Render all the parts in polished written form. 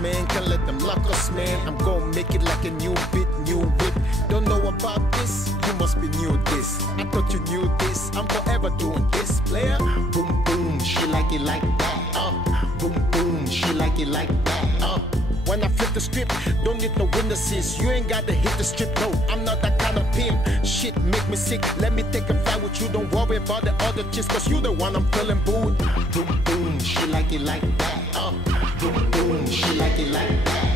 man. Can't let them lock us, man. I'm gonna make it like a new beat, new whip. Don't know about this? You must be new this. I thought you knew this. I'm forever doing this, player. Boom boom, she like it like that. Boom boom, she like it like that. When I flip the script, don't need no witnesses. You ain't gotta hit the strip, no, I'm not that kind of pimp. Shit make me sick, let me take a flight with you. Don't worry about the other chicks, cause you the one I'm feeling booed. Boom boom, she like it like that. Boom boom, she like it like that.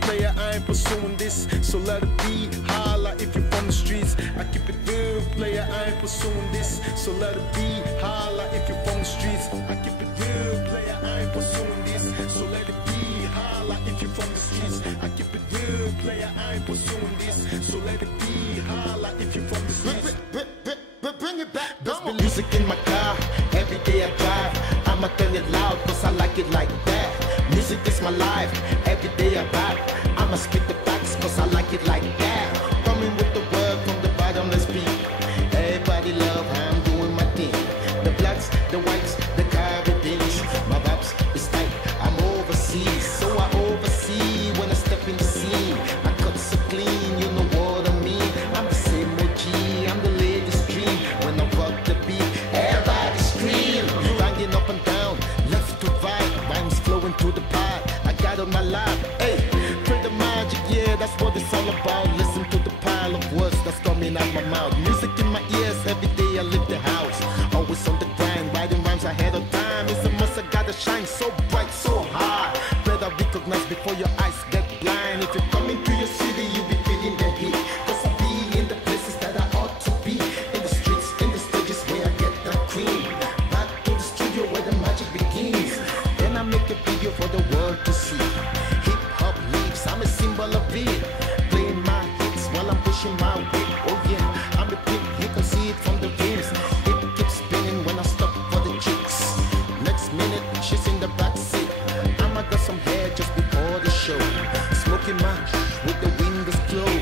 Player, I ain't pursuing this, so let it be. Holla if you're from the streets. I keep it real, player, I ain't pursuing this, so let it be. Holla if you're from the streets. I keep it real, player, I ain't pursuing this, so let it be. Holla if you're from the streets. I keep it real, player, I ain't pursuing this, so let it be. Holla if you're from the streets. Bring it back, there's been music in my car, every day I drive. I'ma turn it loud, cause I like it like that. Music is my life, every day I rap. I'ma spit the facts, cause I like it like that. Coming with the word from the bottom, let's speak. Everybody love how I'm doing my thing. The blacks, the whites, the Caribbeans. My raps is tight, I'm overseas, so I oversee when I step in the scene. I cut so clean, you know what I mean. I'm the same OG, I'm the latest dream. When I rock the beat, everybody scream. Banging up and down, left to right, rhymes flowing through the pot. I got on my lap, hey, play the magic, yeah, that's what it's all about. Listen to the pile of words that's coming out my mouth. Music in my ears, every day I leave the house. Always on the grind, writing rhymes ahead of time. It's a must, I gotta shine so bright, so hard. Better recognize before your eyes get blind. If you're coming to your city, you'll be feeling the heat. Cause I be in the places that I ought to be. In the streets, in the stages where I get the cream. Back to the studio where the magic begins. Then I make a video for the world to see. Hip hop lives, I'm a symbol of it. Playing my hits while I'm pushing my weight. Oh yeah, I'm a pimp, you can see it from the rims. It keeps spinning when I stop for the chicks. Next minute, she's in the back seat. I'ma got some hair just before the show. Smoking my with the windows closed.